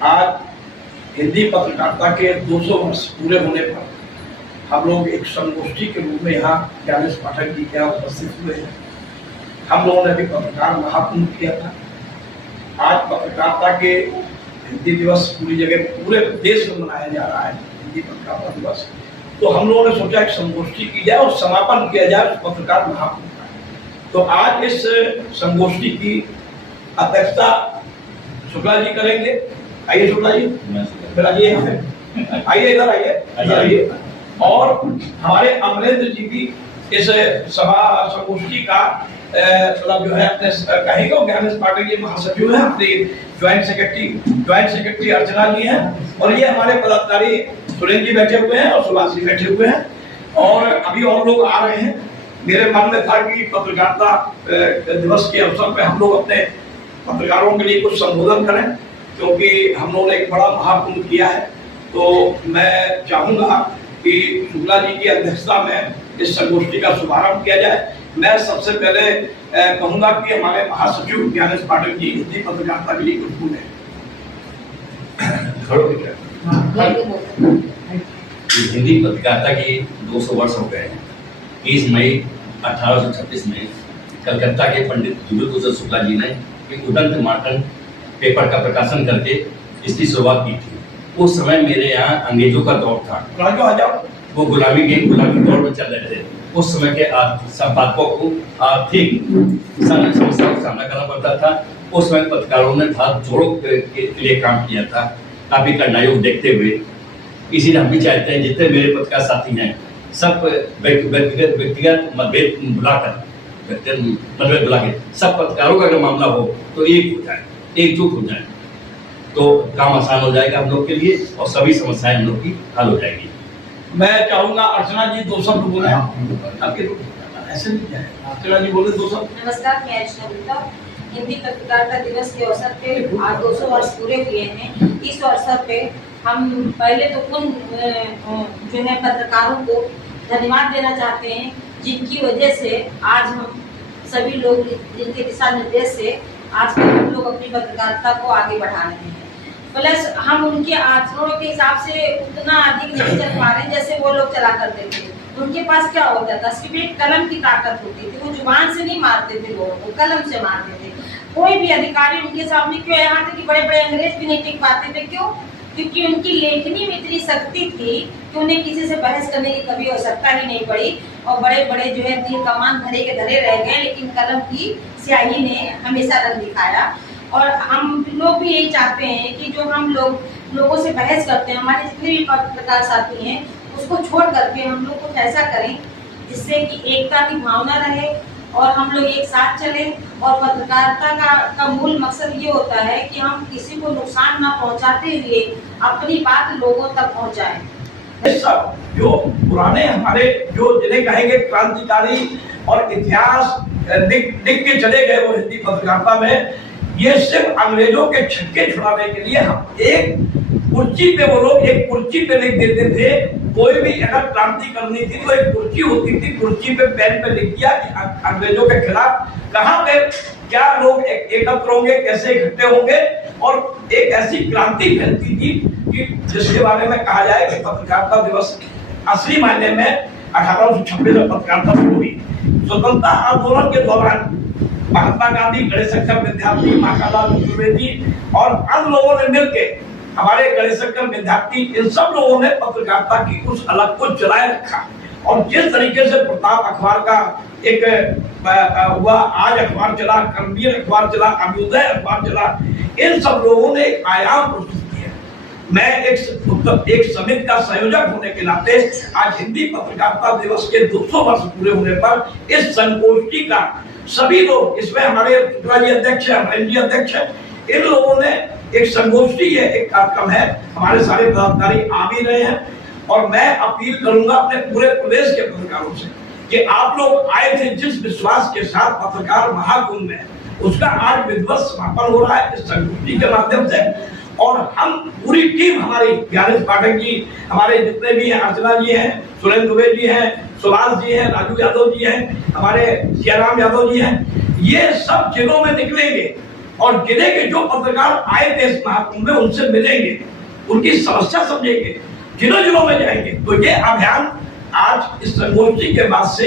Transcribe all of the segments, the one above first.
आज हिंदी पत्रकारिता के 200 वर्ष पूरे होने पर हम लोग एक संगोष्ठी के रूप में यहाँ ज्ञानेश पाठक जी के यहाँ उपस्थित हुए हैं। हम लोगों ने भी पत्रकार महाकुंभ किया था। आज पत्रकारिता के हिंदी दिवस पूरी जगह पूरे देश में मनाया जा रहा है, हिंदी पत्रकारिता दिवस। तो हम लोगों ने सोचा एक संगोष्ठी की जाए और समापन किया जाए पत्रकार महाकुंभ का। तो आज इस संगोष्ठी की अध्यक्षता शुक्ला जी करेंगे। आइए शुक्ला जी, फिर आइए यहाँ पे, आइए इधर आइए। और हमारे अमरेंद्र जी भी इस सभा संगोष्ठी का मतलब जो है अपने कहेंगे। ज्ञानेश पाठक जी महासचिव हैं, हमारी ज्वाइंट सेक्रेटरी अर्चना जी हैं, और ये हमारे पदाधिकारी सुरेंद्र जी बैठे हुए हैं और सुभाष जी बैठे हुए हैं, और अभी और लोग आ रहे हैं। मेरे मन में था कि पत्रकारिता दिवस के अवसर पे हम लोग अपने पत्रकारों के लिए कुछ संबोधन करें, क्योंकि हम लोगों ने एक बड़ा महाकुंभ किया है। तो मैं चाहूंगा कि शुक्ला जी की अध्यक्षता में इस संगोष्ठी का शुभारंभ किया जाए। मैं सबसे पहले कहूंगा कि हमारे महासचिव ज्ञानेश पाठक जी हिंदी पत्रकारिता के लिए कुछ बोले। हिंदी पत्रकारिता की 200 वर्ष हो गए हैं। 30 मई 1836 में कलकत्ता के पंडित दुर्गाभूषण शुक्ला जी ने एक उदंत मार्तंड पेपर का प्रकाशन करके इसकी शुरुआत की थी। उस समय मेरे यहाँ अंग्रेजों का दौर था, वो गुलामी दौर में चल रहे थे। उस समय के संपादकों को आर्थिक समस्याओं का सामना करना पड़ता था। उस समय पत्रकारों ने हाथ जोड़ों के लिए काम किया था, काफी कठिनाइयों को देखते हुए। इसीलिए हम भी चाहते हैं जितने मेरे पत्रकार साथी हैं सब व्यक्तिगत मतभेद बुलाकर सब पत्रकारों का अगर मामला हो तो एकजुट हो जाए, तो काम आसान हो जाएगा हम लोग के लिए और सभी समस्याएं हम लोग की हल हो जाएगी। मैं चाहूंगा अर्चना जी 2 शब्द बोले। ऐसे नहीं है, अर्चना जी बोले 2 शब्द। नमस्कार, मैं अर्चना गुप्ता। हिंदी पत्रकारिता दिवस के अवसर पे आज 200 वर्ष पूरे हुए हैं। इस अवसर पे हम पहले तो उन जो है पत्रकारों को धन्यवाद देना चाहते हैं जिनकी वजह से आज हम सभी लोग, जिनके दिशा निर्देश से आज हम लोग अपनी पत्रकारिता को आगे बढ़ा रहे हैं। प्लस हम उनके आचरणों के हिसाब से उतना अधिक नहीं चल पा रहे जैसे वो लोग चला करते थे। उनके पास क्या होता था, सिर्फ एक कलम की ताकत होती थी। वो जुबान से नहीं मारते थे लोगों को, कलम से मारते थे। कोई भी अधिकारी उनके सामने, क्यों यहाँ तक कि बड़े बड़े अंग्रेज भी नहीं टिक पाते थे। क्यों? क्योंकि उनकी लेखनी में इतनी शक्ति थी कि उन्हें किसी से बहस करने की कभी आवश्यकता ही नहीं पड़ी। और बड़े बड़े जो है तीर कमान धरे के धरे रह गए, लेकिन कलम की स्याही ने हमेशा रंग दिखाया। और हम लोग भी यही चाहते हैं कि जो हम लोगों से बहस करते हैं, हमारे जितने भी पत्रकार साथी हैं, उसको छोड़ करके हम लोग कुछ ऐसा करें जिससे कि एकता की भावना रहे और हम लोग एक साथ चलें। और पत्रकारिता का मूल मकसद ये होता है कि हम किसी को नुकसान ना पहुंचाते हुए अपनी बात लोगों तक पहुंचाएं। सब जो पुराने हमारे जो जिन्हें कहेंगे क्रांतिकारी और इतिहास लिख के चले गए वो हिंदी पत्रकारिता में, ये सिर्फ अंग्रेजों के छक्के छुड़ाने के लिए हम एक कुर्सी पे, वो लोग एक कुर्सी पे लिख देते थे। कोई भी अगर क्रांति करनी थी तो एक कुर्सी होती थी, कुर्सी पे पेन पे लिख दिया कि अंग्रेजों के खिलाफ कहाँ पे क्या लोग एकत्र होंगे, कैसे इकट्ठे होंगे, और एक ऐसी क्रांति फैलती थी कि जिसके बारे में कहा जाए कि पत्रकारिता दिवस असली मायने में 1826 में पत्रकारिता शुरू हुई। स्वतंत्रता आंदोलन के दौरान महात्मा गांधी, गणेश शंकर विद्यार्थी, माखनलाल चतुर्वेदी और अन्य लोगों ने मिलकर, हमारे गणेश शंकर विद्यार्थी, इन सब लोगों ने पत्रकारिता की उस अलग को चलाए रखा। और जिस तरीके से प्रताप अखबार का एक हुआ, आज अखबार चला, कर्मवीर अखबार चला, अभ्युदय अखबार चला, इन सब लोगों ने एक आयाम प्रस्तुत किया। मैं एक समिति का संयोजक होने के नाते आज हिंदी पत्रकारिता दिवस के 200 वर्ष पूरे होने पर इस संगोष्ठी का सभी लोग, इसमें हमारे शुक्ला जी अध्यक्ष है, अमरेंद्र जी अध्यक्ष है, इन लोगों ने एक संगोष्ठी है, एक कार्यक्रम है, हमारे सारे पदाधिकारी आ भी रहे हैं। और मैं अपील करूंगा अपने पूरे प्रदेश के पत्रकारों से कि आप लोग आए थे जिस विश्वास के साथ पत्रकार महाकुंभ में, उसका आज विधिवत समापन हो रहा है इस संगोष्ठी के माध्यम से। और हम पूरी टीम, हमारी ज्ञानेश पाठक जी, हमारे जितने भी हैं, अर्चना जी हैं, सुरेंद्र दुबे जी हैं, सुभाष जी हैं, राजू यादव जी हैं, हमारे सियाराम यादव जी हैं, ये सब जिलों में निकलेंगे और जिले के जो पत्रकार आए थे इस महाकुंभ में उनसे मिलेंगे, उनकी समस्या समझेंगे, जिलों जिलों में जाएंगे। तो ये अभियान आज इस संगोष्ठी के बाद से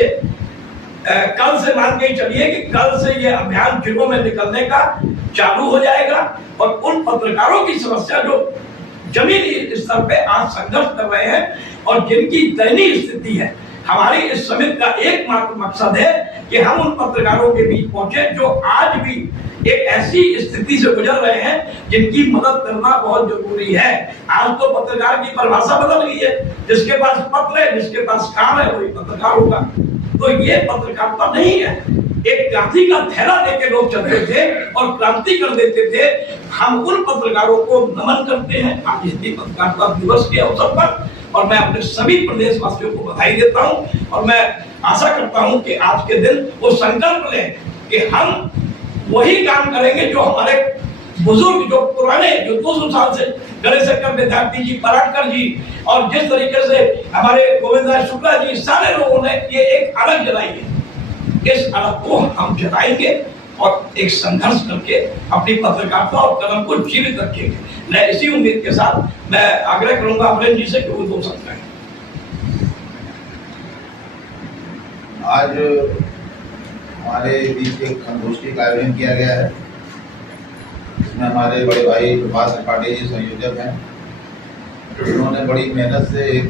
कल से मान के चलिए कि कल से ये अभियान जिलों में निकलने का चालू हो जाएगा और उन पत्रकारों की समस्या जो जमीनी स्तर पे आज संघर्ष कर रहे हैं और जिनकी दयनीय स्थिति है, हमारी इस समिति का एकमात्र मकसद है कि हम उन पत्रकारों के बीच पहुंचे जो आज भी एक ऐसी स्थिति से गुजर रहे हैं जिनकी मदद करना बहुत जरूरी है। आज तो पत्रकार की परिभाषा बदल गई है, जिसके पास पत्र है, जिसके पास काम है, वही पत्रकार होगा। तो ये पत्रकारिता नहीं है। एक क्रांति का थैला लेके लोग चलते थे और क्रांति कर देते थे। हम उन पत्रकारों को नमन करते हैं आज हिंदी पत्रकारिता दिवस के अवसर पर, और मैं अपने सभी प्रदेशवासियों को बधाई देता हूं और मैं आशा करता हूं कि आज के दिन वो संकल्प लें कि हम वही काम करेंगे जो हमारे बुजुर्ग, जो पुराने, जो 200 साल से गणेश शंकर विद्यार्थी जी, पराटकर जी और जिस तरीके से हमारे गोविंद राज शुक्ला जी, सारे लोगों ने ये एक अलग जलाई है, इस अलग को हम जलाएंगे और एक संघर्ष करके अपनी पत्रकारिता और कलम को जीवित रखेंगे। मैं इसी उम्मीद के साथ मैं आग्रह करूंगा अमरेंद्र जी से कि वो 2 शब्द कहें। आज हमारे बीच एक संगोष्ठी का आयोजन किया गया है, इसमें हमारे बड़े भाई प्रभात त्रिपाठी जी संयोजक हैं। उन्होंने बड़ी मेहनत से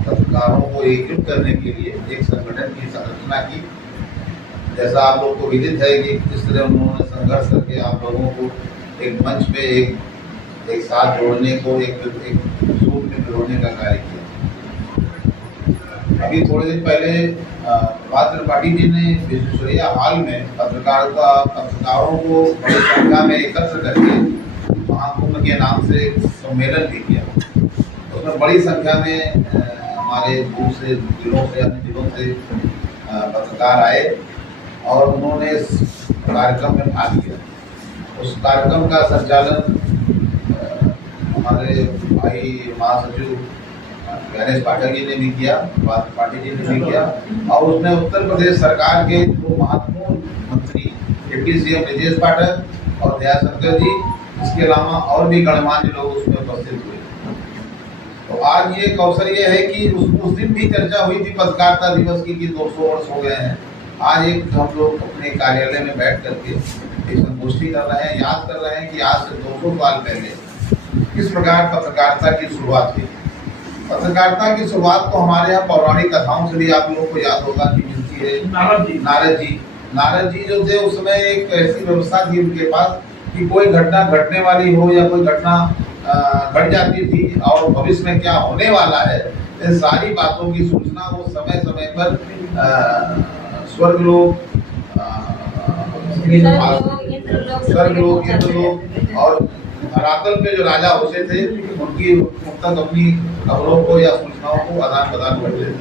पत्रकारों को एकजुट करने के लिए एक संगठन की संरचना की। जैसा आप लोग को विदित है कि किस तरह उन्होंने संघर्ष करके आप लोगों को एक मंच पे एक साथ जोड़ने को, एक सूत्र में जोड़ने का कार्य किया। अभी थोड़े दिन पहले प्रभात त्रिपाठी जी ने विश्वेश्वरैया हॉल में पत्रकारों को बड़ी संख्या में एकत्र करके महाकुंभ के नाम से सम्मेलन भी किया। उसमें बड़ी संख्या में हमारे दूसरे जिलों से, अन्य जिलों से पत्रकार आए और उन्होंने इस कार्यक्रम में भाग लिया। उस कार्यक्रम का संचालन हमारे भाई महासचिव गणेश पाठक जी ने भी किया, पाटिल जी ने भी किया, और उसमें उत्तर प्रदेश सरकार के 2 महत्वपूर्ण मंत्री डिप्टी सीएम ब्रजेश पाठक और दयाशंकर जी, इसके अलावा और भी गणमान्य लोग उसमें उपस्थित हुए। तो आज ये अवसर ये है कि उस दिन भी चर्चा हुई थी पत्रकारिता दिवस की कि 200 वर्ष हो गए हैं। आज एक हम लोग अपने कार्यालय में बैठ करके एक संगोष्ठी कर रहे हैं, याद कर रहे हैं कि आज से 200 साल पहले किस प्रकार पत्रकारिता की शुरुआत हुई। पत्रकारिता की शुरुआत तो हमारे यहाँ पौराणिक कथाओं से भी आप लोगों को याद होगा कि मिलती है। नारद जी जो थे उस समय एक ऐसी व्यवस्था थी उनके पास कि कोई घटना घटने वाली हो या कोई घटना घट जाती थी और भविष्य में क्या होने वाला है, इन सारी बातों की सूचना वो समय समय पर स्वर्गलोक, इंद्रलोक और धरातल पे जो राजा होते थे उनकी तक अपनी खबरों को या सूचनाओं को आदान प्रदान करते थे।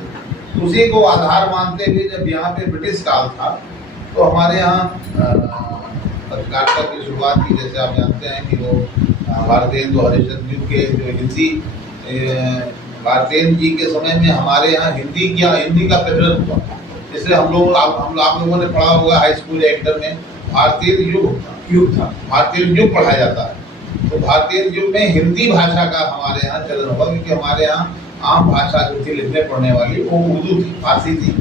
उसी को आधार मानते हुए जब यहाँ पे ब्रिटिश काल था तो हमारे यहाँ पत्रकारिता की शुरुआत की। जैसे आप जानते हैं कि वो भारतेंदु हरिश्चंद्र के जो हिंदी भारतेंदु जी के समय में हमारे यहाँ हिंदी का प्रचलन हुआ। जैसे आप लोगों ने पढ़ा होगा हाई स्कूल या इंटर में भारतीय युग था, भारतीय युग पढ़ाया जाता है। तो भारतीय युग में हिंदी भाषा का हमारे यहाँ चलन हुआ, क्योंकि हमारे यहाँ आम भाषा जो थी लिखने पढ़ने वाली वो उर्दू थी, फारसी थी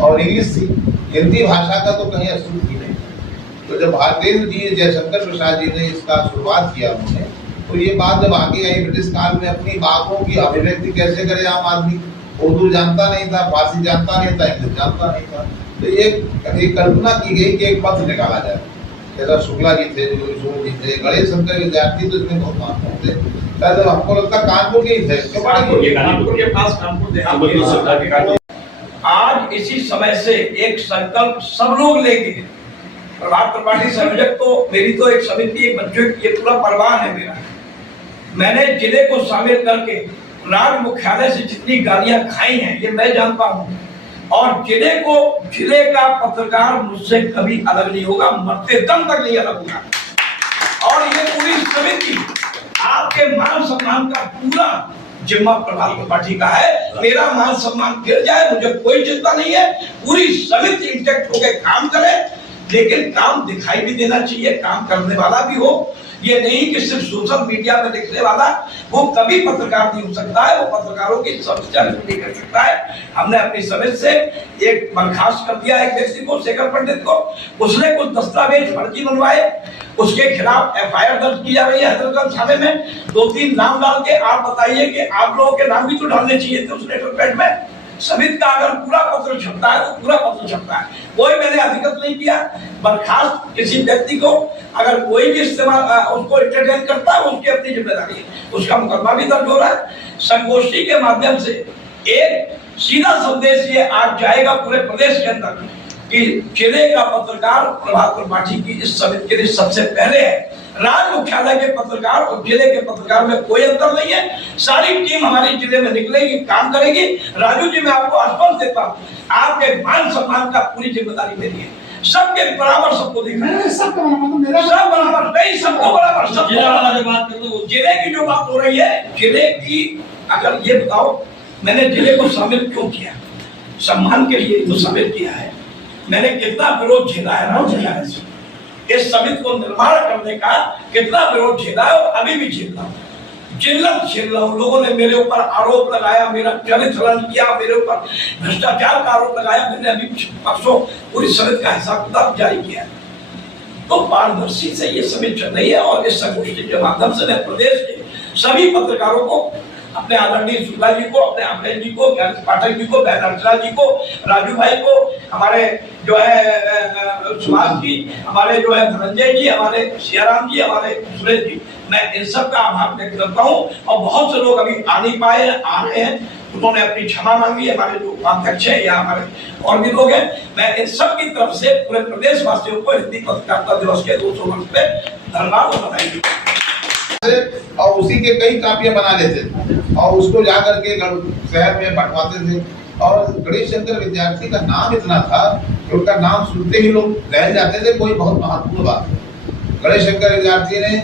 और इंग्लिश थी। हिंदी भाषा का तो कहीं अस्तित्व ही नहीं। तो जब भारतेंदु जी, जयशंकर प्रसाद जी ने इसका शुरुआत किया उन्होंने, तो ये बात जब आगे आई ब्रिटिश काल में, अपनी बातों की अभिव्यक्ति कैसे करे आम आदमी, उर्दू जानता नहीं था, फारसी जानता नहीं था, इंग्लिश जानता नहीं था। तो एक कल्पना की गई कि एक पत्र निकाला जाए। जैसा शुक्ला जी थे, जी थे, गणेश शंकर विद्यार्थी तो इसमें बहुत महत्वपूर्ण थे। जब हमको लगता कानपुर के ही थे, कानपुर के पास कानपुर। आज इसी समय से एक संकल्प सब लोग लेंगे। प्रभात त्रिपाठी संयोजक तो मेरी तो एक समिति, एक बच्चों की ये पूरा परिवार है मेरा। मैंने जिले को शामिल करके राज मुख्यालय से जितनी गालियां खाई हैं ये मैं जानता हूँ, और जिले का पत्रकार मुझसे कभी अलग नहीं होगा, मरते दम तक नहीं अलग होगा। और ये पूरी समिति आपके मान सम्मान का पूरा जिम्मा प्रभात त्रिपाठी का है। मेरा मान सम्मान गिर जाए मुझे कोई चिंता नहीं है, पूरी समिति इंटेक्ट होकर काम करे लेकिन काम दिखाई भी देना चाहिए, काम करने वाला भी हो। ये नहीं कि सिर्फ सोशल मीडिया में लिखने वाला वो कभी पत्रकार नहीं हो सकता है, वो पत्रकारों की समस्या नहीं कर सकता है। हमने अपनी समझ से एक बर्खास्त कर दिया एक व्यक्ति को, शेखर पंडित को। उसने कुछ दस्तावेज फर्जी बनवाए, उसके खिलाफ एफआईआर दर्ज की जा रही है हजरतगंज थाने में। 2-3 नाम डाल के आप बताइए कि आप लोगों के नाम भी तो डालने चाहिए थे उस लेटर पैड में। समिति का अगर पूरा पत्र छपता है तो पूरा पत्र छपता है। कोई मैंने अधिगत नहीं किया। बर्खास्त किसी व्यक्ति को अगर कोई भी इस्तेमाल उसको इंटरटेन करता है उसकी अपनी जिम्मेदारी है, उसका मुकदमा भी दर्ज हो रहा है। संगोष्ठी के माध्यम से एक सीधा संदेश ये आज जाएगा पूरे प्रदेश के अंदर कि जिले का पत्रकार प्रभात त्रिपाठी की इस समिति के लिए सबसे पहले है। राज्य मुख्यालय के पत्रकार और जिले के पत्रकार में कोई अंतर नहीं है। सारी टीम हमारी जिले में निकलेगी, काम करेगी। राजू जी, मैं आपको आश्वासन देता हूँ, आपके मान सम्मान का पूरी जिम्मेदारी मेरी है। सबके बराबर सबको देखना है, सब बराबर नहीं, सबको बराबर, सब जिले की जो बात हो रही है, जिले की अगर ये बताओ मैंने जिले को शामिल क्यों किया? सम्मान के लिए तो शामिल किया है। मैंने कितना विरोध झेला है राजू जी, इस समिति को निर्माण करने का कितना विरोध झेला है और अभी भी झेल रहा हूं, जिल्लत झेल रहा हूं। लोगों ने मेरे ऊपर आरोप लगाया, मेरा चरित्र हनन किया, मेरे ऊपर भ्रष्टाचार का आरोप लगाया। मैंने अभी परसों पूरी समिति का हिसाब किताब जारी किया। तो पारदर्शी से ये समिति चल रही है और इस संगोष्ठी के माध्यम से मैं प्रदेश के सभी पत्रकारों को, अपने आदरणीय शुक्ला जी को, अपने अमरेश जी को, ज्ञानेश पाठक जी को, बहन अर्चना जी को, राजू भाई को, हमारे जो है सुभाष जी, हमारे जो है धनंजय जी, हमारे सियाराम जी, हमारे सुरेश जी, मैं इन सब का आभार व्यक्त करता हूँ। और बहुत से लोग अभी आ नहीं पाए, आ रहे हैं, उन्होंने अपनी क्षमा मांगी। हमारे जो उपाध्यक्ष है या हमारे और भी लोग हैं, मैं इन सब की तरफ से पूरे प्रदेश वासियों को हिंदी पत्रकारिता दिवस के 200 वर्ष पे धन्यवाद और बधाई दी। और उसी के कई कापियां बना लेते थे और उसको जाकर के शहर में बंटवाते थे। और गणेश शंकर विद्यार्थी का नाम इतना था कि उनका नाम सुनते ही लोग बहल जाते थे। कोई बहुत महत्वपूर्ण बात है। गणेश शंकर विद्यार्थी ने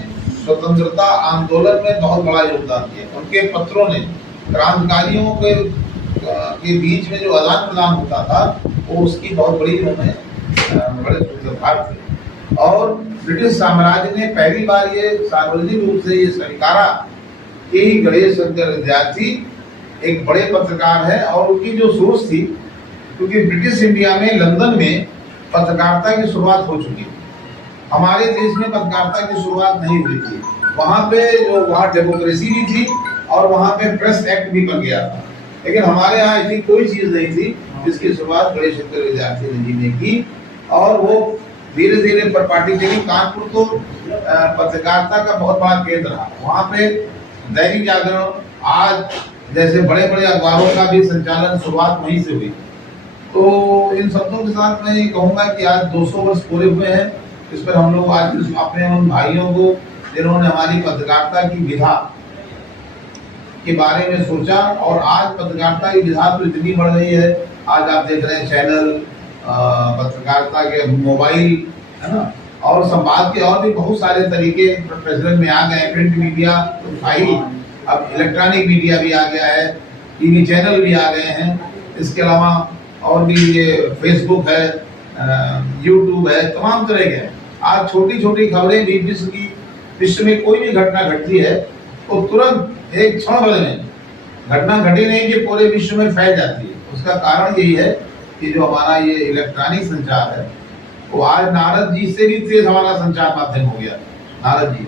स्वतंत्रता आंदोलन में बहुत बड़ा योगदान दिया। उनके पत्रों ने क्रांतिकारियों के बीच में जो आदान प्रदान होता था वो उसकी बहुत बड़ी उन्होंने बड़े सूत्रधार थे। और ब्रिटिश साम्राज्य ने पहली बार ये सार्वजनिक रूप से ये स्वीकारा कि गणेश शंकर विद्यार्थी एक बड़े पत्रकार है। और उनकी जो सोच थी, क्योंकि ब्रिटिश इंडिया में लंदन में पत्रकारिता की शुरुआत हो चुकी, हमारे देश में पत्रकारिता की शुरुआत नहीं हुई थी। वहाँ पे वहाँ डेमोक्रेसी भी थी और वहाँ पे प्रेस एक्ट भी बन गया था, लेकिन हमारे यहाँ ऐसी कोई चीज नहीं थी जिसकी शुरुआत गणेश शंकर विद्यार्थी जी ने की। और वो धीरे धीरे पर पार्टी चली। कानपुर तो पत्रकारिता का बहुत बड़ा केंद्र रहा। वहाँ पे दैनिक जागरण, आज जैसे बड़े बड़े अखबारों का भी संचालन शुरुआत वहीं से हुई। तो इन शब्दों के साथ मैं ये कहूँगा कि आज 200 वर्ष पूरे हुए हैं। इस पर हम लोग आज अपने उन भाइयों को जिन्होंने हमारी पत्रकारिता की विधा के बारे में सोचा, और आज पत्रकारिता की विधा तो इतनी बढ़ रही है। आज आप देख रहे हैं चैनल, पत्रकारिता के मोबाइल, है ना, और संवाद के और भी बहुत सारे तरीके प्रचलन में आ गए। प्रिंट मीडिया तो था ही, अब इलेक्ट्रॉनिक मीडिया भी आ गया है, टीवी चैनल भी आ गए हैं। इसके अलावा और भी ये फेसबुक है, यूट्यूब है, तमाम तरह के। आज छोटी छोटी खबरें भी विश्व में कोई भी घटना घटती है तो तुरंत एक क्षण भर में घटना घटी नहीं कि पूरे विश्व में फैल जाती है। उसका कारण यही है कि जो हमारा ये इलेक्ट्रॉनिक संचार है वो आज नारद जी से भी तेज हमारा संचार माध्यम हो गया, नारद जी।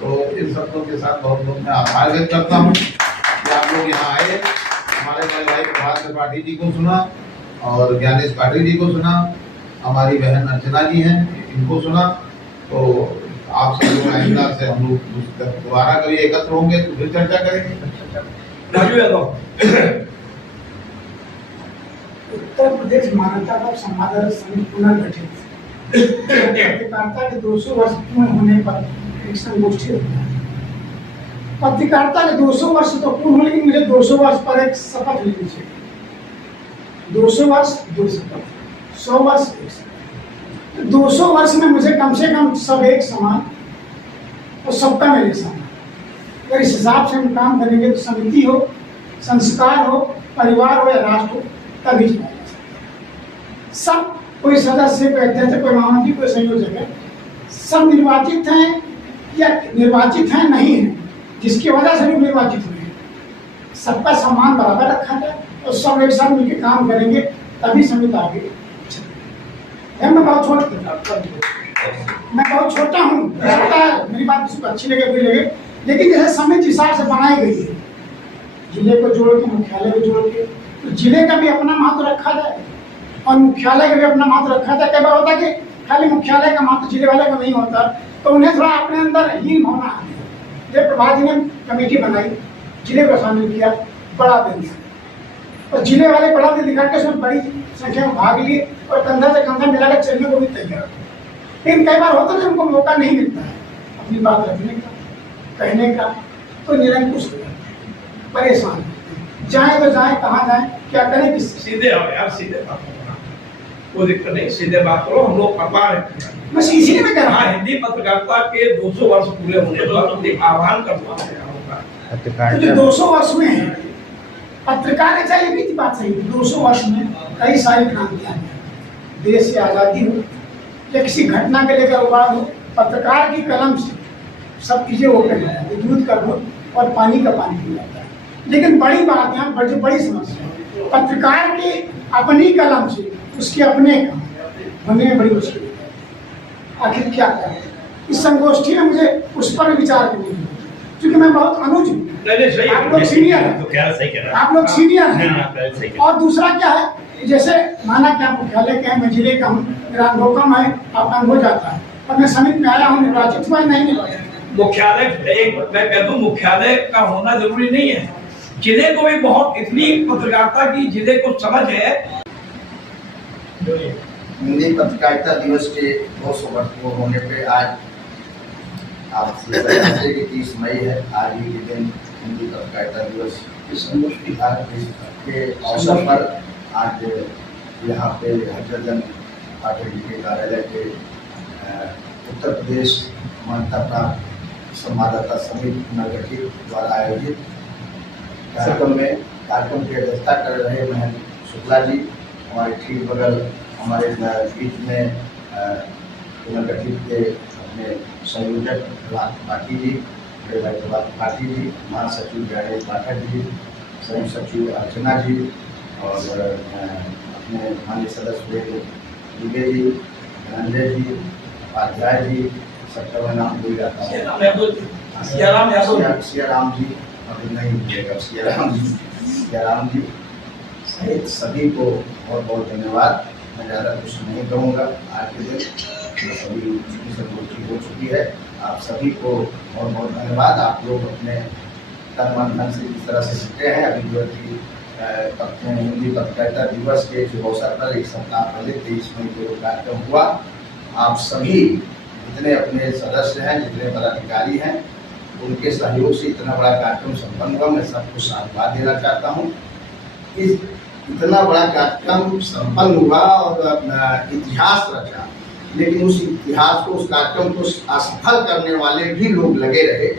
तो इन शब्दों के साथ बहुत बहुत मैं आभार व्यक्त करता हूँ कि आप लोग यहाँ आए, हमारे बड़े भाई प्रभात त्रिपाठी जी को सुना और ज्ञानेश पाठक जी को सुना, हमारी बहन अर्चना जी हैं इनको सुना। तो आप सब लोग आइंदा से हम लोग दोबारा कभी एकत्र होंगे तो फिर चर्चा करेंगे। उत्तर प्रदेश मानवता संवाददाता समिति पुनर्गठित पत्रकारिता के 200 वर्ष पूर्ण होने पर एक संगोष्ठी होती है। पत्रकारिता के 200 वर्ष तो पूर्ण होने, मुझे 200 वर्ष पर एक शपथ लेनी चाहिए। 200 वर्ष 2 शपथ, 100 वर्ष 1 शपथ। 200 वर्ष में मुझे कम से कम सब एक समान और सबका मेरे समान। अगर इस हिसाब से हम काम करेंगे तो समिति हो, संस्कार हो, परिवार हो या राष्ट्र हो, तभी सब कोई सदस्य, कोई अध्यक्ष, कोई महामंत्री, कोई संयोजक है, सब निर्वाचित हैं या निर्वाचित हैं नहीं है, जिसकी वजह से लोग निर्वाचित हुए हैं। सबका सम्मान बराबर रखा जाए और सब एक साथ मिलकर काम करेंगे, तभी समिति आगे चलेगी। मैं बहुत छोटा हूँ, मेरी बात किसी को अच्छी लगे बुरी लगे, लेकिन जैसे समिति हिसाब से बनाई गई है, जिले को जोड़ के, मुख्यालय को जोड़ के, तो जिले का भी अपना महत्व रखा जाए और मुख्यालय का भी अपना महत्व रखा जाए। कई बार होता है कि खाली मुख्यालय का महत्व जिले वाले को नहीं होता, तो उन्हें थोड़ा अपने अंदर हीन भावना आती है। जब प्रभात जी ने कमेटी बनाई, जिले को शामिल किया, बड़ा दिन था, और जिले वाले बड़ा दिन दिखा के उसमें बड़ी संख्या में भाग लिए और कंधा से कंधा मिलाकर चलने को भी तैयार। लेकिन कई बार होता है उनको मौका नहीं मिलता है अपनी बात रखने का, कहने का, तो निरंकुश हो जाते हैं, परेशान। जाए तो जाए, कहाँ जाए, क्या करें, किस सीधे आओ यार, सीधे बात करो, कोई दिक्कत नहीं, सीधे बात करो। हम लोग अखबार है, बस इसीलिए मैं कह रहा हूँ। हिंदी पत्रकारिता के 200 वर्ष पूरे होने पर एक आह्वान करता है। तो जो 200 वर्ष में है पत्रकारिता, ये भी बात सही, 200 वर्ष में कई सारी क्रांतियां हैं। देश से आज़ादी हो या किसी घटना के लेकर उबार हो, पत्रकार की कलम से सब चीज़ें ओपन हो जाती है, दूध का दूध और पानी का पानी हो जाता है। लेकिन बड़ी बात यहाँ पर, जो बड़ी समस्या है, पत्रकार की अपनी कलम से उसके अपने काम होने में बड़ी मुश्किल है। आखिर क्या करें? इस संगोष्ठी में मुझे उस पर विचार करने की, क्योंकि मैं बहुत अनुज हूँ, आप लोग सीनियर हैं, आप लोग सीनियर हैं, और दूसरा क्या है, जैसे माना कि आप मुख्यालय के हैं, मैं जिले का हूँ, मेरा अनुभव कम है, आपका अनुभव जाता है, और मैं समिति में आया हूँ, निर्वाचित हुआ नहीं निर्वाचित। मुख्यालय, एक मैं कह दूं, मुख्यालय का होना जरूरी नहीं है, जिले को भी बहुत इतनी पत्रकारिता की जिले को समझ है। हिंदी पत्रकारिता दिवस के 200 वर्ष पूर्ण होने पे आज आप जानते कि 30 मई है, आज ही के दिन हिंदी पत्रकारिता दिवस के अवसर पर आज यहाँ पे हजरतगंज पाठक जी के कार्यालय के उत्तर प्रदेश मान्यता प्राप्त संवाददाता समिति पुनर्गठित द्वारा आयोजित कार्यक्रम की अध्यक्षता कर रहे महेंद्र शुक्ला जी, हमारे ठीक बगल हमारे बीच में पुनर्गठित के अपने संयोजक प्रभात पाठी जी, बड़े भाई प्रभात पाठी जी, महासचिव गणेश पाठक जी, संयुक्त सचिव अर्चना जी, और अपने माननीय सदस्य दुबे जी, धनंजय जी, उपाध्याय जी, सबका मैं नाम भूल जाता हूँ, सियाराम जी, अभी नहीं भूलेगा, सियाराम जी सहित सभी को बहुत बहुत धन्यवाद। मैं ज़्यादा कुछ नहीं कहूँगा, आज के दिन सभी की संगोष्ठी हो चुकी है। आप सभी को बहुत बहुत धन्यवाद। आप लोग अपने तन मन धन से इस तरह से जुटे हैं। अभी जो कि हिंदी पत्रकारिता दिवस के शुभ अवसर पर एक सप्ताह पहले 23 मई को कार्यक्रम हुआ। आप सभी जितने अपने सदस्य हैं, जितने पदाधिकारी हैं, उनके सहयोग से इतना बड़ा कार्यक्रम संपन्न हुआ। मैं सबको साधुवाद देना चाहता हूँ। इस इतना बड़ा कार्यक्रम संपन्न हुआ और इतिहास रचा, लेकिन उस इतिहास को, उस कार्यक्रम को असफल करने वाले भी लोग लगे रहे।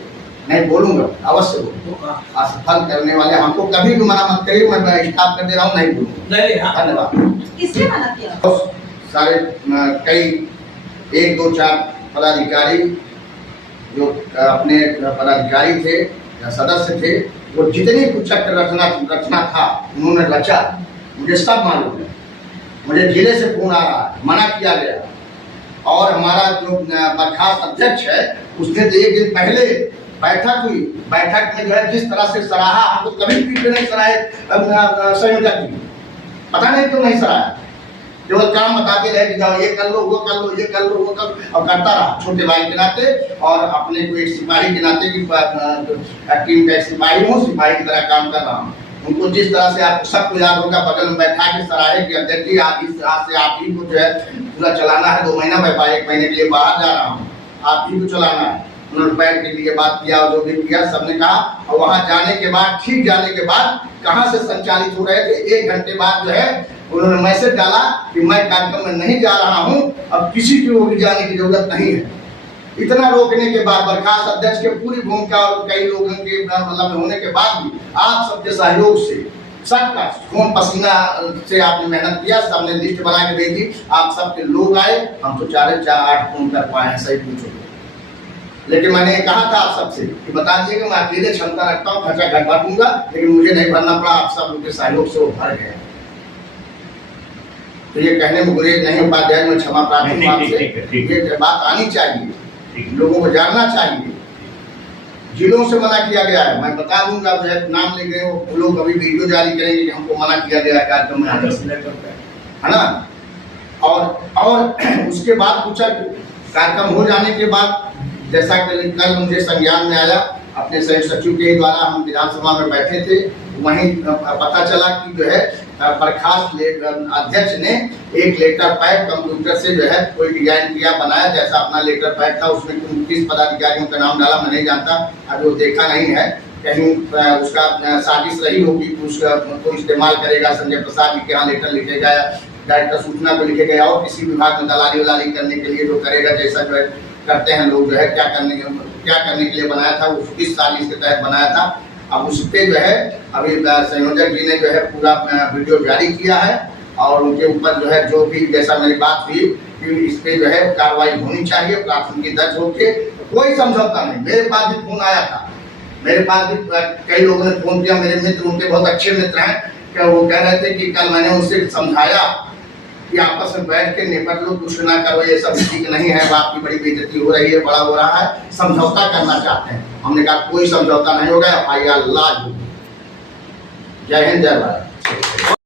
नहीं बोलूँगा, अवश्य बोलूँगा, असफल करने वाले हमको कभी भी मना मत करिए, मैं स्टॉप कर दे रहा हूँ, नहीं बोलूँगा। धन्यवाद। किसने मना किया? सारे कई 1 2 4 पदाधिकारी जो अपने पदाधिकारी थे या सदस्य थे, वो जितनी कुछ चक्र रचना था उन्होंने रचा। मुझे सब मालूम है, मुझे जिले से फोन आ रहा है, मना किया गया। और हमारा जो बर्खास्त अध्यक्ष है, उसने तो 1 दिन पहले बैठक हुई, बैठक में जो है जिस तरह से सराहा, हमको कभी पीठ नहीं सराहे संयोजक जी, पता नहीं क्यों नहीं सराहा, केवल काम बताते रहे कि जाओ ये कर लो, वो कर लो, ये कर लो, वो कर लो, और करता रहा छोटे भाई के नाते और अपने को एक सिपाही के नाते की टीम का एक सिपाही हूँ, सिपाही की तरह काम कर रहा हूँ। उनको जिस तरह से आप सबको याद होगा, बगल में बैठा के सराहे कि अध्यक्ष जी आप इस तरह से आप ही को जो है पूरा चलाना है। 2 महीना मैं 1 महीने के लिए बाहर जा रहा हूँ, आप ही को चलाना है। उन्होंने बैठ के लिए बात किया, जो भी किया सबने कहा। और वहाँ जाने के बाद, ठीक जाने के बाद कहाँ से संचालित हो रहे थे, 1 घंटे बाद जो है उन्होंने मैसेज डाला कि मैं कार्यक्रम में नहीं जा रहा हूँ, अब किसी को भी जाने की जरूरत नहीं है। इतना रोकने के बाद, बर्खास्त अध्यक्ष के पूरी भूमिका और कई लोगों के मतलब होने के बाद भी आप सबके सहयोग से सबका खून पसीना से आपने मेहनत किया, सबने लिस्ट बना के भेजी, आप सबके लोग आए, हम तो 4-8 खून कर पाए हैं, सही पूछो। लेकिन मैंने कहा था आप सबसे कि बता दिए कि मैं अकेले क्षमता रखता हूँ, खर्चा घर भर दूंगा, लेकिन मुझे नहीं भरना पड़ा, आप सब लोग के सहयोग से वो भर गया। तो ये कहने में गुरेज नहीं, उपाध्याय में क्षमा प्रार्थी हूं आपसे, ये बात आनी चाहिए, लोगों को जानना चाहिए। जिलों से मना किया गया है, मैं बता दूंगा, जो है नाम ले गए वो लोग अभी वीडियो जारी करेंगे कि हमको मना किया गया है कार्यक्रम में आने से, है ना। और उसके बाद कुछ कार्यक्रम हो जाने के बाद, जैसा कि कल मुझे संज्ञान में आया, अपने संयुक्त सचिव के द्वारा हम विधानसभा में बैठे थे, वहीं पता चला कि जो है बर्खास्त अध्यक्ष ने एक लेटर पैड कंप्यूटर से जो है कोई डिजाइन किया, बनाया, जैसा अपना लेटर पैड था, उसमें किस पदाधिकारियों का नाम डाला मैं नहीं जानता, अभी वो देखा नहीं है, कहीं उसका साजिश रही होगी कि उसका कोई इस्तेमाल करेगा, संजय प्रसाद जी के यहाँ लेटर लिखेगा या डायरेक्टर सूचना को लिखेगा या और किसी विभाग में दलाली वलाली करने के लिए जो करेगा, जैसा जो है करते हैं लोग, जो है क्या करने के लिए बनाया था, वो किस साजिश के तहत बनाया था। अब उस पे जो है अभी संयोजक जी ने जो है पूरा वीडियो जारी किया है, और उनके ऊपर जो है जो भी जैसा मेरी बात हुई कि इस पे जो है कार्रवाई होनी चाहिए, प्राथमिकी दर्ज होके, कोई समझौता नहीं। मेरे पास भी फोन आया था, मेरे पास भी कई लोगों ने फोन किया, मेरे मित्र, उनके बहुत अच्छे मित्र हैं, क्या वो कह रहे थे कि कल मैंने उनसे समझाया कि आपस में बैठ के निपट लो, कुछ ना करो, ये सब ठीक नहीं है, आपकी बड़ी बेइज्जती हो रही है, बड़ा हो रहा है, समझौता करना चाहते हैं। हमने कहा कोई समझौता नहीं होगा, FIR लाज होगी। जय हिंद, जय भारत।